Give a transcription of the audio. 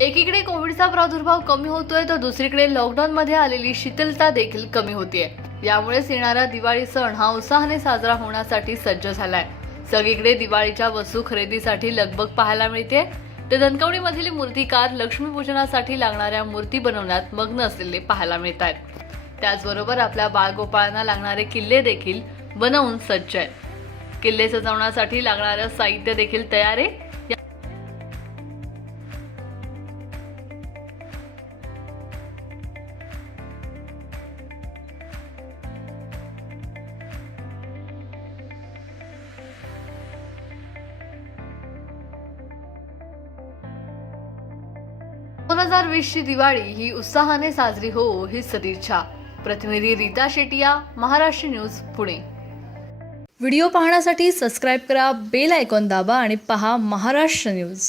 एकीकडे कोविडचा प्रादुर्भाव कमी होतोय तर दुसरीकडे लॉकडाऊनमध्ये आलेली शिथिलता देखील कमी होतीये. यामुळेच येणारा दिवाळी सण हा उत्साहाने साजरा होण्यासाठी सज्ज झालाय. सगळीकडे दिवाळीच्या वस्तू खरेदीसाठी लगबग पाहायला मिळते. तर धनकवडीमधील मूर्तिकार लक्ष्मीपूजनासाठी लागणाऱ्या मूर्ती बनवण्यात मग्न असलेले पाहायला मिळत आहेत त्याचबरोबर आपल्या बाळगोपाळांना लागणारे किल्ले देखील बनवून सज्ज आहेत. किल्ले सजवण्यासाठी लागणारं साहित्य देखील तयार आहे. दोन हजार वीसची दिवाळी ही उत्साहाने साजरी हो ही सदिच्छा. प्रतिनिधी रीता शेटिया महाराष्ट्र न्यूज पुणे. व्हिडिओ पाहण्यासाठी सबस्क्राईब करा बेल आयकॉन दाबा आणि पहा महाराष्ट्र न्यूज.